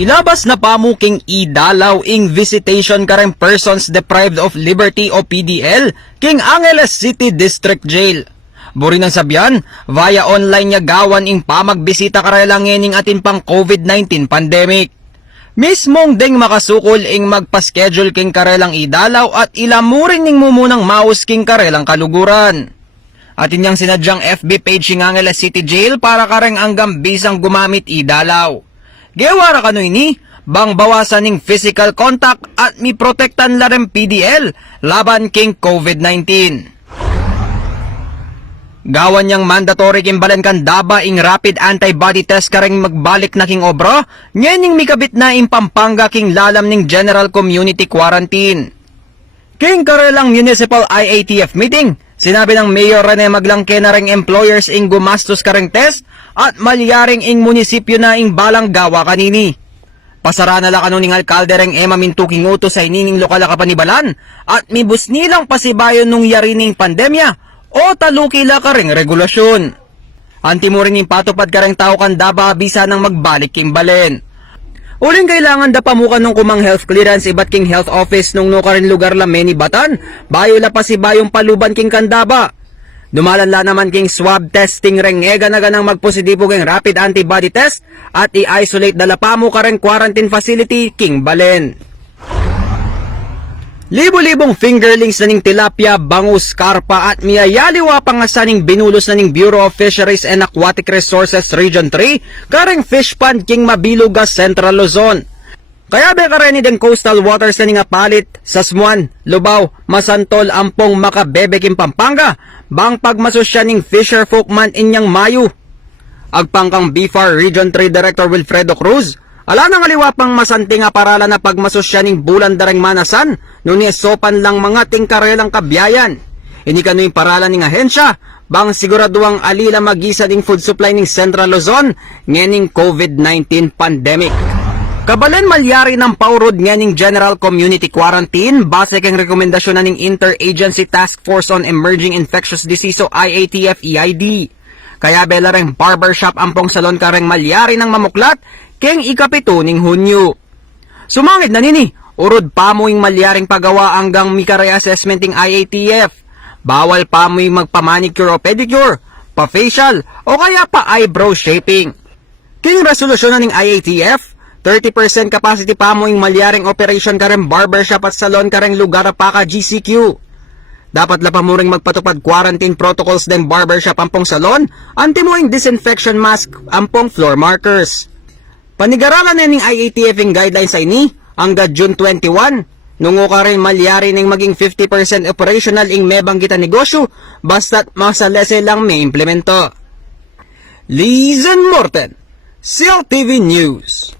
Ilabas na pamuking idalaw ing visitation kareng persons deprived of liberty o PDL king Angeles City District Jail. Buri ng sabyan, via online niya gawan ing pamagbisita karelang ngening atin pang COVID-19 pandemic. Mismong ding makasukol ing magpa-schedule king karelang idalaw at ilamurin ning mumunang maus king karelang kaluguran. Atin niyang sinadyang FB page ng Angeles City Jail para kareng hanggang bisang gumamit idalaw. Gewara kano ini, bang bawasan ning physical contact at mi protektan la rin PDL laban king COVID-19. Gawan niyang mandatory kimbalan kan daba ing rapid antibody test kareng magbalik na king obra, nyening mikabit na ing Pampanga king lalam ning general community quarantine. King karelang municipal IATF meeting, sinabi ng Mayor Rene Maglangke na ring employers ing gumastos kareng test at malyaring ing munisipyo na ing balang gawa kanini. Pasara na la kanuning alkalde reng Emma Mintuking utos sa inining lokal kapanibalan at mibus nilang pasibayon nung yari ning pandemya o taluki la kareng regulasyon. Anti mo rin yung patupad kareng tao kan daba bisa nang magbalik king balen. Uling kailangan da pamukan nung kumang health clearance iba't king health office nung no karin lugar la meni batan, bayo la pasibayong paluban king kandaba. Dumalan la naman king swab testing reng ganang magpositibo king rapid antibody test at i-isolate dala pa mo kareng quarantine facility king balen. Libo-libong fingerlings na ning tilapia, bangus, karpa at miyayaliwa pangasaning binulos na ning Bureau of Fisheries and Aquatic Resources Region 3 kareng fish pond king Mabiluga, Central Luzon. Kaya be kareni den coastal waters na ning apalit sa Smuan, Lubao, Masantol, Ampong, Makabebe king Pampanga bang pagmasosya ning fisher folk man inyang Mayo. Agpangkang BFAR Region 3 Director Wilfredo Cruz, ala nang aliwa pang masanting aparala na pagmasosya ning bulan dareng manasan nuni sopan lang mga tingkarelang kabyayan. Ini kano yung paralan ning ahensya bang siguraduang alila magisa ning food supply ning Central Luzon ngening COVID-19 pandemic. Kabalen malyari ng paurod ngening General Community Quarantine base kang rekomendasyon na ning Interagency Task Force on Emerging Infectious Disease o IATF-EID. Kaya belareng barbershop ampong salon kareng malyari ng mamuklat keng ikapito ning Hunyo. Sumangit na nini, urod pa mo yung malyaring pagawa hanggang mikare assessment ng IATF. Bawal pa mo yung magpa-manicure o pedicure, pa-facial o kaya pa eyebrow shaping. King resolusyon na ng IATF, 30% capacity pa mo yung malyaring operation kareng barbershop at salon kareng lugar pa ka GCQ. Dapat la pa mo ring magpatupad quarantine protocols den barbershop ampong salon, anti mo yung disinfection mask ampong floor markers. Panigaralan na ning IATF yung guidelines sa ini hanggang June 21. Nungo ka rin malyari ng maging 50% operational ing mebang kita negosyo basta't masalese lang may implemento. Lizen Morten, CLTV News.